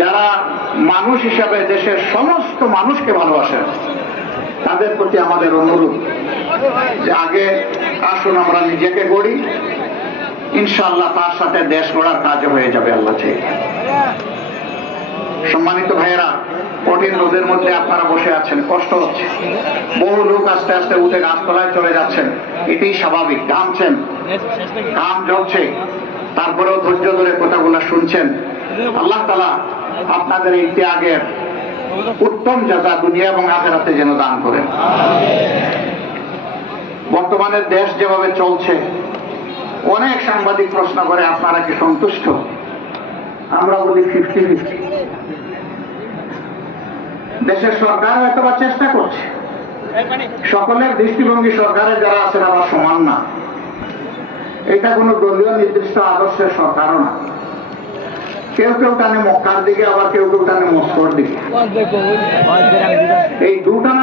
যারা মানুষ হিসাবে দেশের সমস্ত মানুষকে ভালোবাসেন তাদের প্রতি আমাদের অনুরোধ যে আগে আসুন, আমরা নিজেকে গড়ি। ইনশাআল্লাহ তার সাথে দেশ গড়ার কাজও হয়ে যাবে আল্লাহ সম্মানিত ভাইয়েরা, কঠিন রোদের মধ্যে আপনারা বসে আছেন, কষ্ট হচ্ছে। বহু লোক আস্তে আস্তে উঠে গাছতলায় চলে যাচ্ছেন। এটাই স্বাভাবিক, ঘামছেন কাম জ্বলছে তারপরেও ধৈর্য ধরে কথাগুলো শুনছেন। আল্লাহ তালা আপনাদের এই ত্যাগের উত্তম যাতা দুনিয়া এবং আখেরাতে যেন দান করেন। বর্তমানে দেশ যেভাবে চলছে, অনেক সাংবাদিক প্রশ্ন করে, আপনারা কি সন্তুষ্ট? আমরা বলি ফিফটি ফিফটি দেশের সরকার বা চেষ্টা করছে। সকলের দৃষ্টিভঙ্গি সরকারের যারা আছেন আমরা সমান না। এটা কোনো দলীয় নির্দিষ্ট আদর্শের সরকারও না। কেউ কেউ টানে মক্কার দিকে আবার কেউ কেউ টানে মস্কর দিকে। এই দুটা না